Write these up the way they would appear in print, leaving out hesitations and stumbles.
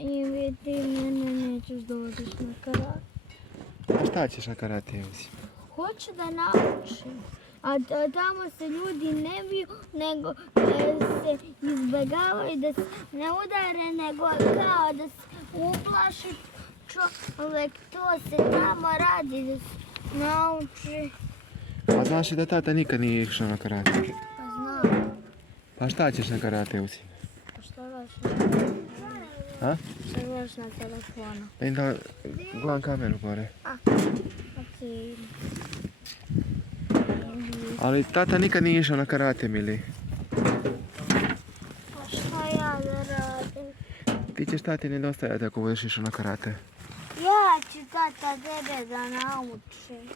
i ti mene nećeš dođeš na karate. A šta ćeš na karate, Evsi? Hoću da naučim. A tamo se ljudi ne biju, nego se izbjegavaju da se ne udare, nego kao da se uplaši čovjek. To se tamo radi, da se nauči. A znaš li da tata nikad nije išao na karate? Pa znam. Pa šta ćeš na karate, Evsi? Pa šta gledaš A? šta gledaš na telefonu? Da gledam kameru gore. Okej. Ali tata nikad nije išao na karate, Mili. Pa šta ja da radim? Ti ćeš tati nedostajati ako budeš išao na karate. Ja ću tata tebe da naučim.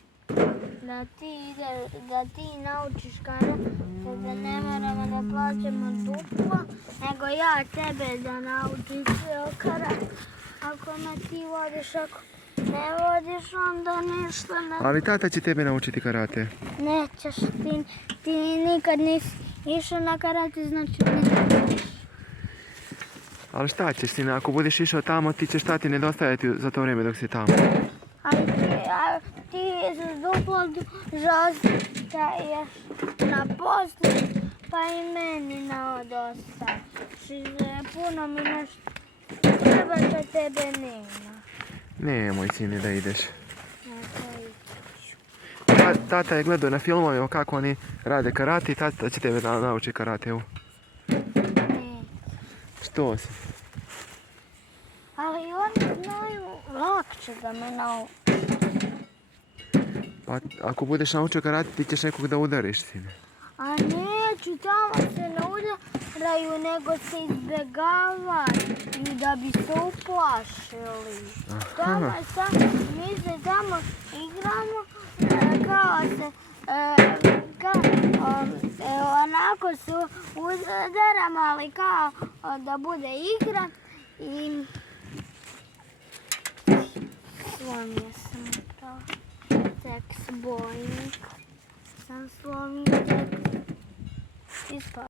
Da ti naučiš karate, da ne moramo da plaćamo duplo, nego ja tebe da naučim sve o karate. Ako me ti vodiš, ako ne vodiš, onda ništa ne... Ali tata će tebe naučiti karate. Nećeš, ti nikad nisi išao na karate, znači nećeš. Ali šta ćeš, sine, ako budeš išao tamo, ti ćeš tati nedostajati za to vrijeme dok si tamo. Ali ti duplo ostaješ na poslu, pa i meni nedostaje. Puno mi nešto treba što tebe nema. Nemoj, sine, da ideš. Tako Tata je gledao na filmovima kako oni rade karate i tata će tebe naučiti karateu. ne. Što si? Ali oni znaju lakše da me nauče. Pa ako budeš naučio karate, ti ćeš nekog da udariš, sine. A neću, tamo se ne udaraju, nego se izbjegavaju i da bi se uplašili. Mi se tamo igramo kao se, onako se udaramo, ali kao da bude igra i slomio sam to. Tek bojnik sam slomio, tek ispao.